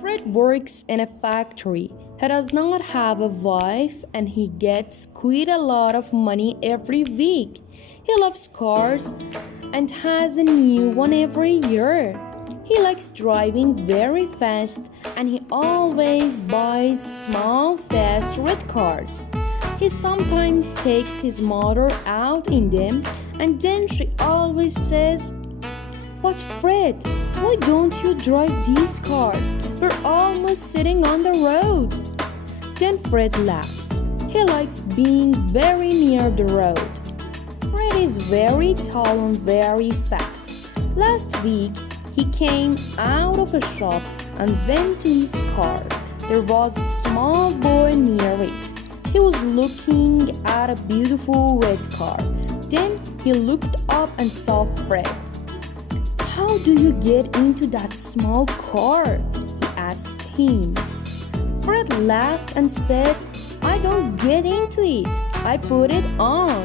Fred works in a factory. He does not have a wife and he gets quite a lot of money every week. He loves cars and has a new one every year. He likes driving very fast and he always buys small, fast red cars. He sometimes takes his mother out in them and then she always says, "But Fred, why don't you drive these cars? We're almost sitting on the road." Then Fred laughs. He likes being very near the road. Fred is very tall and very fat. Last week, he came out of a shop and went to his car. There was a small boy near it. He was looking at a beautiful red car. Then he looked up and saw Fred. "How do you get into that small car?" he asked him. Fred laughed and said, "I don't get into it. I put it on."